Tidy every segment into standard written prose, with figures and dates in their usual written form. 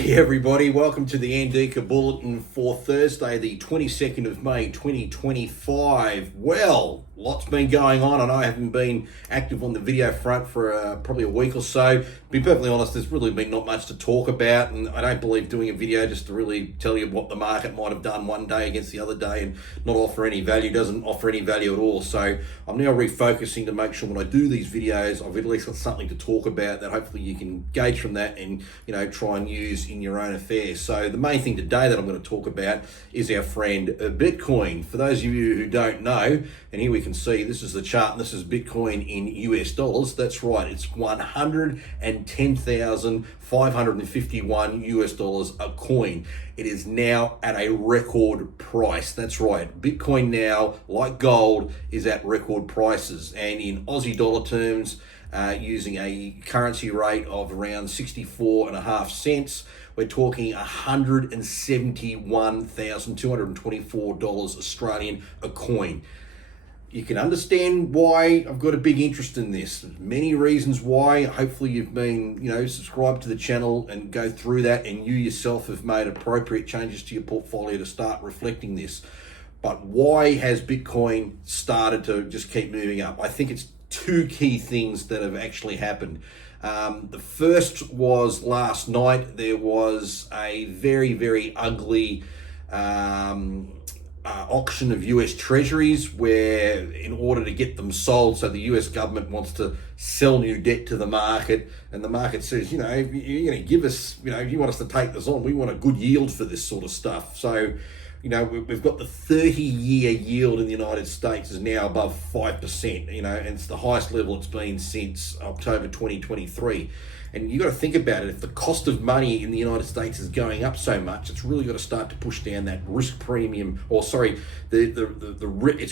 G'day everybody, welcome to the Andika Bulletin for Thursday the 22nd of May 2025. Well, lots been going on. I know I haven't been active on the video front for probably a week or so. To be perfectly honest, there's really been not much to talk about, and I don't believe doing a video just to really tell you what the market might have done one day against the other day and not offer any value doesn't offer any value at all. So I'm now refocusing to make sure when I do these videos I've at least got something to talk about that hopefully you can gauge from that and try and use in your own affairs. So the main thing today that I'm going to talk about is our friend Bitcoin. For those of you who don't know, and here we can see this is the chart, and this is Bitcoin in US dollars. That's right, it's 110,551 US dollars a coin. It is now at a record price. That's right, Bitcoin now, like gold, is at record prices, and in Aussie dollar terms, using a currency rate of around 64.5 cents, we're talking $171,224 Australian a coin. You can understand why I've got a big interest in this. There's many reasons why. Hopefully you've been, subscribed to the channel and go through that, and you yourself have made appropriate changes to your portfolio to start reflecting this. But why has Bitcoin started to just keep moving up? I think it's two key things that have actually happened. The first was last night. There was a very, very ugly auction of US treasuries, where in order to get them sold, so the US government wants to sell new debt to the market, and the market says, you're going to give us, if you want us to take this on, we want a good yield for this sort of stuff. So we've got the 30-year yield in the United States is now above 5%, and it's the highest level it's been since October 2023. And you got to think about it. If the cost of money in the United States is going up so much, it's really got to start to push down that risk premium, it's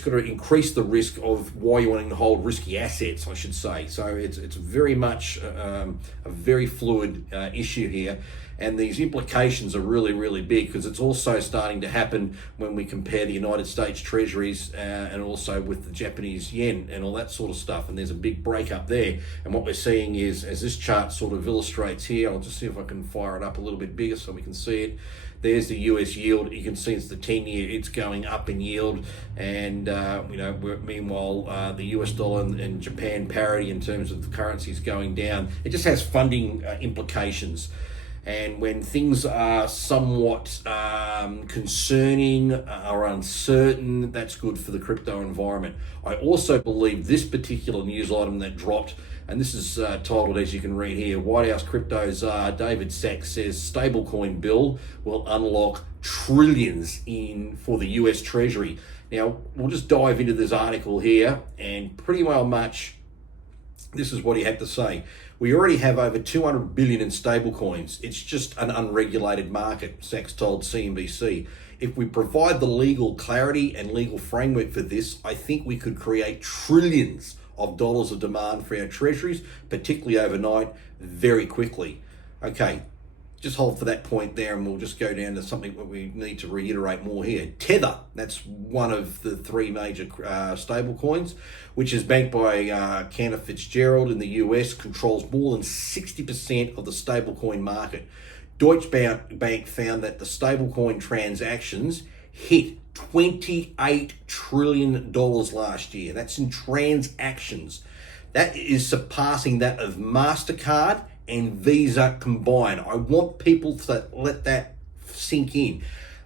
got to increase the risk of why you're wanting to hold risky assets, I should say. So it's very much a very fluid issue here. And these implications are really, really big, because it's also starting to happen when we compare the United States treasuries and also with the Japanese yen and all that sort of stuff. And there's a big breakup there. And what we're seeing is, as this chart sort of illustrates here, I'll just see if I can fire it up a little bit bigger so we can see it. There's the US yield. You can see it's the 10-year, it's going up in yield. And, meanwhile, the US dollar and Japan parity in terms of the currencies going down. It just has funding implications. And when things are somewhat concerning or uncertain, that's good for the crypto environment. I also believe this particular news item that dropped, and this is titled, as you can read here, White House Crypto Czar David Sachs says stablecoin bill will unlock trillions for the US Treasury. Now, we'll just dive into this article here, and pretty well much this is what he had to say. We already have over 200 billion in stablecoins. It's just an unregulated market, Sachs told CNBC. If we provide the legal clarity and legal framework for this, I think we could create trillions of dollars of demand for our treasuries, particularly overnight, very quickly. Okay, just hold for that point there, and we'll just go down to something that we need to reiterate more here. Tether, that's one of the three major stable coins, which is banked by Cantor Fitzgerald in the US, controls more than 60% of the stablecoin market. Deutsche Bank found that the stablecoin transactions hit $28 trillion last year. That's in transactions. That is surpassing that of MasterCard and Visa combined. I want people to let that sink in.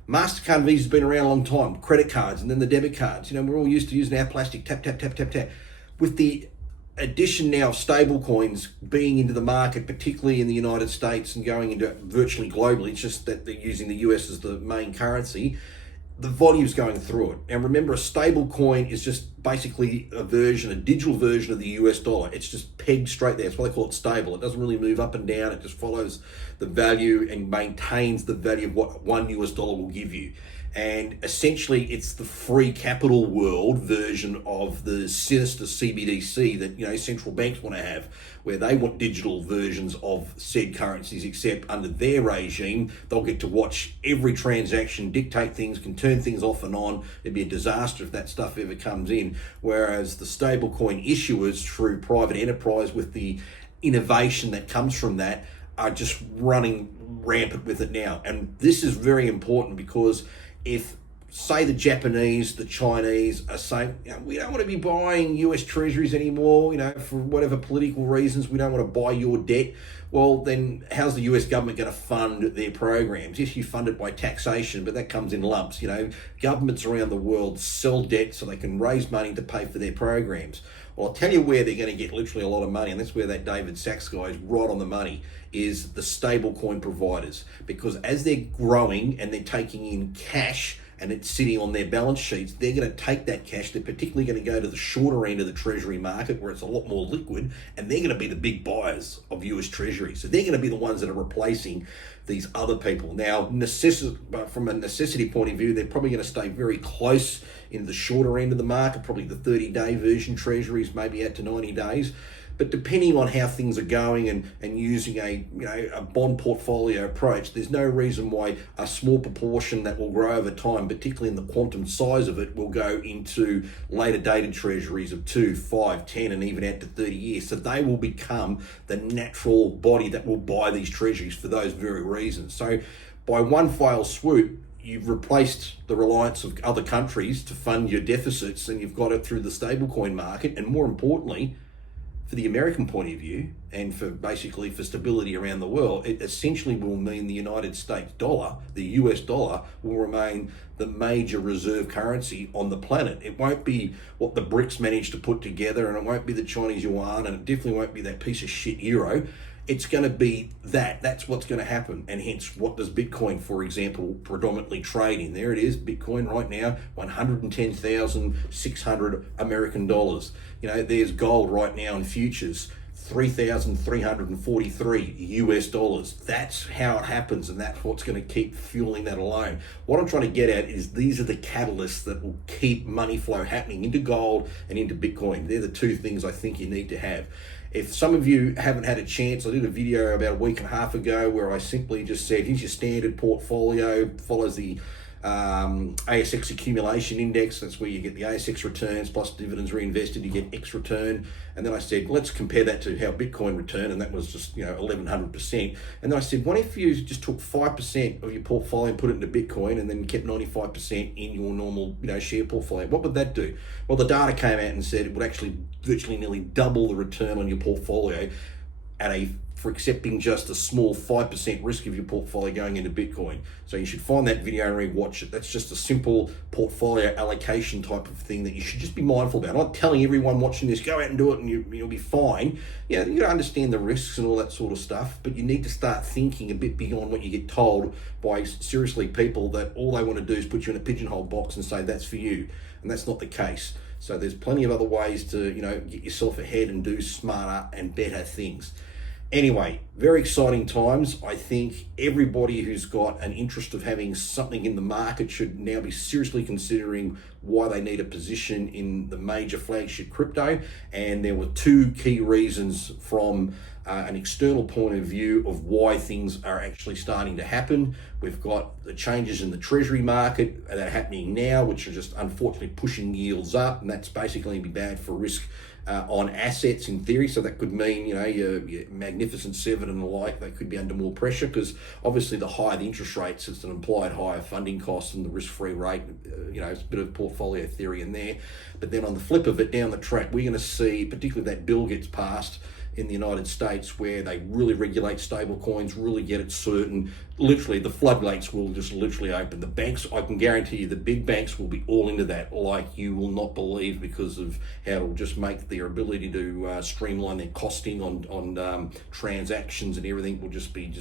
MasterCard and Visa's been around a long time. Credit cards and then the debit cards. We're all used to using our plastic, tap, tap, tap, tap, tap. With the addition now of stable coins being into the market, particularly in the United States and going into virtually globally, it's just that they're using the US as the main currency, the volume's going through it. And remember, a stable coin is just basically a digital version of the US dollar. It's just pegged straight there. That's why they call it stable. It doesn't really move up and down. It just follows the value and maintains the value of what $1 US will give you. And essentially, it's the free capital world version of the sinister CBDC that central banks want to have, where they want digital versions of said currencies, except under their regime, they'll get to watch every transaction, dictate things, can turn things off and on. It'd be a disaster if that stuff ever comes in. Whereas the stablecoin issuers, through private enterprise with the innovation that comes from that, are just running rampant with it now. And this is very important because if, say, the Japanese, the Chinese are saying, we don't want to be buying US treasuries anymore, for whatever political reasons, we don't want to buy your debt. Well, then how's the US government going to fund their programs? Yes, you fund it by taxation, but that comes in lumps. Governments around the world sell debt so they can raise money to pay for their programs. Well, I'll tell you where they're going to get literally a lot of money, and that's where that David Sachs guy is right on the money, is the stablecoin providers. Because as they're growing and they're taking in cash, and it's sitting on their balance sheets, they're going to take that cash. They're particularly going to go to the shorter end of the treasury market where it's a lot more liquid, and they're going to be the big buyers of US treasuries. So they're going to be the ones that are replacing these other people. Now, from a necessity point of view, they're probably going to stay very close in the shorter end of the market, probably the 30-day version treasuries, maybe out to 90 days. But depending on how things are going and using a bond portfolio approach, there's no reason why a small proportion that will grow over time, particularly in the quantum size of it, will go into later dated treasuries of 2, 5, 10, and even out to 30 years. So they will become the natural body that will buy these treasuries for those very reasons. So by one fell swoop, you've replaced the reliance of other countries to fund your deficits, and you've got it through the stablecoin market, and more importantly, for the American point of view, and for stability around the world, it essentially will mean the United States dollar, the US dollar, will remain the major reserve currency on the planet. It won't be what the BRICS managed to put together, and it won't be the Chinese yuan, and it definitely won't be that piece of shit euro. It's going to be that. That's what's going to happen. And hence, what does Bitcoin, for example, predominantly trade in? There it is. Bitcoin right now, 110,600 American dollars. There's gold right now in futures, 3,343 US dollars. That's how it happens, and that's what's going to keep fueling that alone. What I'm trying to get at is these are the catalysts that will keep money flow happening into gold and into Bitcoin. They're the two things I think you need to have. If some of you haven't had a chance, I did a video about a week and a half ago where I simply just said, here's your standard portfolio, follows the ASX accumulation index. That's where you get the ASX returns plus dividends reinvested, you get X return. And then I said, let's compare that to how Bitcoin returned, and that was just 1,100%. And then I said, what if you just took 5% of your portfolio and put it into Bitcoin, and then you kept 95% in your normal share portfolio? What would that do? Well, the data came out and said it would actually virtually nearly double the return on your portfolio for accepting just a small 5% risk of your portfolio going into Bitcoin. So you should find that video and re-watch it. That's just a simple portfolio allocation type of thing that you should just be mindful about. I'm not telling everyone watching this, go out and do it and you'll be fine. You got to understand the risks and all that sort of stuff, but you need to start thinking a bit beyond what you get told by seriously people that all they want to do is put you in a pigeonhole box and say that's for you. And that's not the case. So there's plenty of other ways to, get yourself ahead and do smarter and better things. Anyway, very exciting times. I think everybody who's got an interest of having something in the market should now be seriously considering why they need a position in the major flagship crypto. And there were two key reasons from an external point of view of why things are actually starting to happen. We've got the changes in the treasury market that are happening now, which are just unfortunately pushing yields up, and that's basically be bad for risk on assets in theory. So that could mean, your Magnificent Seven and the like, they could be under more pressure because obviously the higher the interest rates, it's an implied higher funding costs and the risk-free rate, it's a bit of portfolio theory in there. But then on the flip of it, down the track, we're going to see, particularly if that bill gets passed in the United States, where they really regulate stable coins, really get it certain, literally the floodgates will just literally open. The banks, I can guarantee you, the big banks will be all into that like you will not believe, because of how it'll just make their ability to streamline their costing on transactions and everything will just be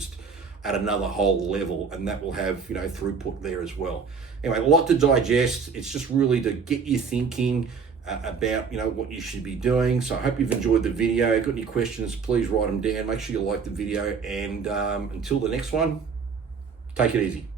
at another whole level, and that will have throughput there as well. Anyway, a lot to digest. It's just really to get you thinking about what you should be doing. So I hope you've enjoyed the video. Got any questions, please write them down. Make sure you like the video, and until the next one, take it easy.